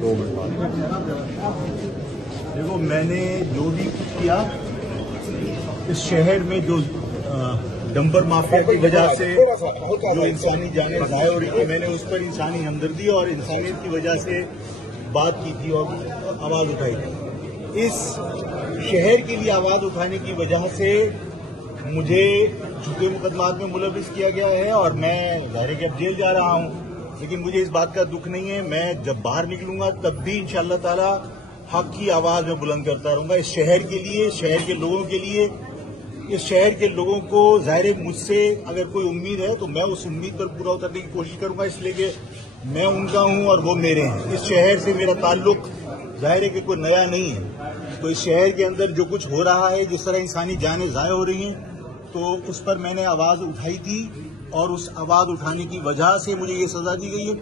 2 minute बाद। देखो, मैंने जो भी कुछ किया इस शहर में जो डंपर माफिया की वजह से जो इंसानी जानें ज़ाया हो रही थी, मैंने उस पर इंसानी हमदर्दी और इंसानियत की वजह से बात की थी और आवाज़ उठाई थी। इस शहर के लिए आवाज़ उठाने की वजह से मुझे झूठे मुकदमात में मुलविस किया गया है और मैं ज़ाहिर है कि अब जेल जा रहा हूँ, लेकिन मुझे इस बात का दुख नहीं है। मैं जब बाहर निकलूंगा तब भी इंशाअल्लाह ताला हक की आवाज़ में बुलंद करता रहूंगा, इस शहर के लिए, शहर के लोगों के लिए। इस शहर के लोगों को ज़ाहिर है मुझसे अगर कोई उम्मीद है तो मैं उस उम्मीद पर पूरा उतरने की कोशिश करूंगा, इसलिए कि मैं उनका हूं और वो मेरे हैं। इस शहर से मेरा ताल्लुक ज़ाहिर है कि कोई नया नहीं है। तो इस शहर के अंदर जो कुछ हो रहा है, जिस तरह इंसानी जानें ज़ाया हो रही हैं, तो उस पर मैंने आवाज़ उठाई थी और उस आवाज़ उठाने की वजह से मुझे ये सज़ा दी गई है।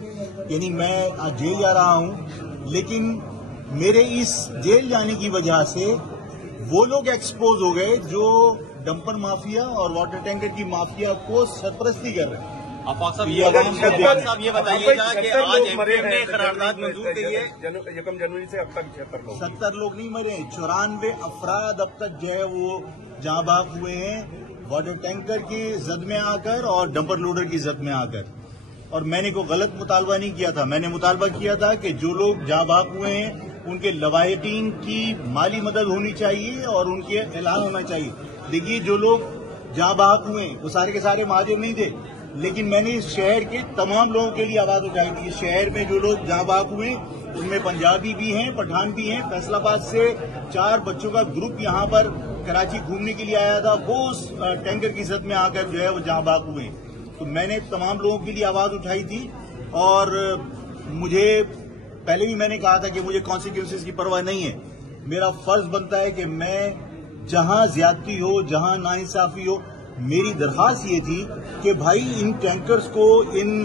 यानी मैं आज जेल जा रहा हूं, लेकिन मेरे इस जेल जाने की वजह से वो लोग एक्सपोज हो गए जो डंपर माफिया और वाटर टैंकर की माफिया को सरपरस्ती कर रहे हैं। आफाक साहब, ये बताइएगा कि आज एमपीएम ने करारदाद मंजूर की है। 1 जनवरी से अब तक 70 लोग नहीं मरे, 94 अफराद अब तक जो है वो जाँ बाग हुए हैं, वाटर टैंकर की जद में आकर और डंपर लोडर की जद में आकर। और मैंने कोई गलत मुतालबा नहीं किया था, मैंने मुतालबा किया था कि जो लोग जाँ बाग हुए हैं उनके लवाहिकीन की माली मदद होनी चाहिए और उनके ऐलान होना चाहिए। देखिए, जो लोग जाँ बाग हुए वो सारे के सारे महाजिर नहीं थे, लेकिन मैंने इस शहर के तमाम लोगों के लिए आवाज उठाई थी। इस शहर में जो लोग जाँ बाग हुए उनमें पंजाबी भी हैं, पठान भी हैं। फैसलाबाद से 4 बच्चों का ग्रुप यहाँ पर कराची घूमने के लिए आया था, वो उस टैंकर की जद में आकर जो है वो जाँ बाग हुए। तो मैंने तमाम लोगों के लिए आवाज उठाई थी और मुझे पहले भी मैंने कहा था कि मुझे कॉन्सिक्वेंसेस की परवाह नहीं है। मेरा फर्ज बनता है कि मैं जहां ज्यादती हो, जहां नाइंसाफी हो, मेरी दरखास्त ये थी कि भाई इन टैंकर्स को, इन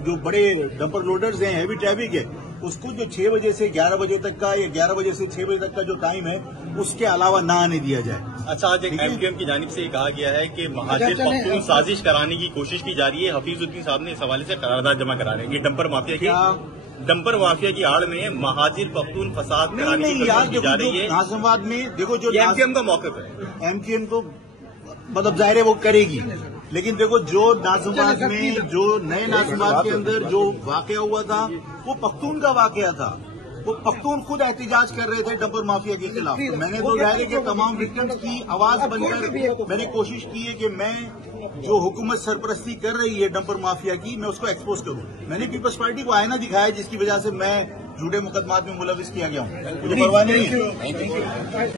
जो बड़े डंपर लोडर्स हैं, हैवी ट्रैफिक है, उसको जो 6 बजे से 11 बजे तक का या 11 बजे से 6 बजे तक का जो टाइम है उसके अलावा ना आने दिया जाए। अच्छा, आज एक एमपीएम की जानिब से ये कहा गया है कि महाजिर पख्तून साजिश कराने की कोशिश की जा रही है। हफीजुद्दीन साहब ने इस हवाले से करारदाद जमा करा रहे हैं। ये डंपर माफिया की आड़ में महाजिर पख्तून फसाद कराने की कोशिश की जा रही है। नाज़िमाबाद में देखो, जो एमपीएम का मौक़िफ़ है, एमपीएम तो मतलब ज़ाहिर है वो करेगी, लेकिन देखो जो नाज़िमाबाद में, जो नए नाज़िमाबाद के अंदर जो वाकया हुआ था वो पख्तून का वाकया था। वो पख्तून खुद एहतिजाज कर रहे थे डंपर माफिया के खिलाफ। तो मैंने तो ज़ाहिर है कि तमाम विक्टिम्स की आवाज बनकर मैंने कोशिश की है कि मैं जो हुकूमत सरपरस्ती कर रही है डंपर माफिया की, मैं उसको एक्सपोज करूं। मैंने पीपल्स पार्टी को आईना दिखाया जिसकी वजह से मैं झूठे मुकदमात में मुलविस किया गया हूं। मुझे परवाह नहीं है।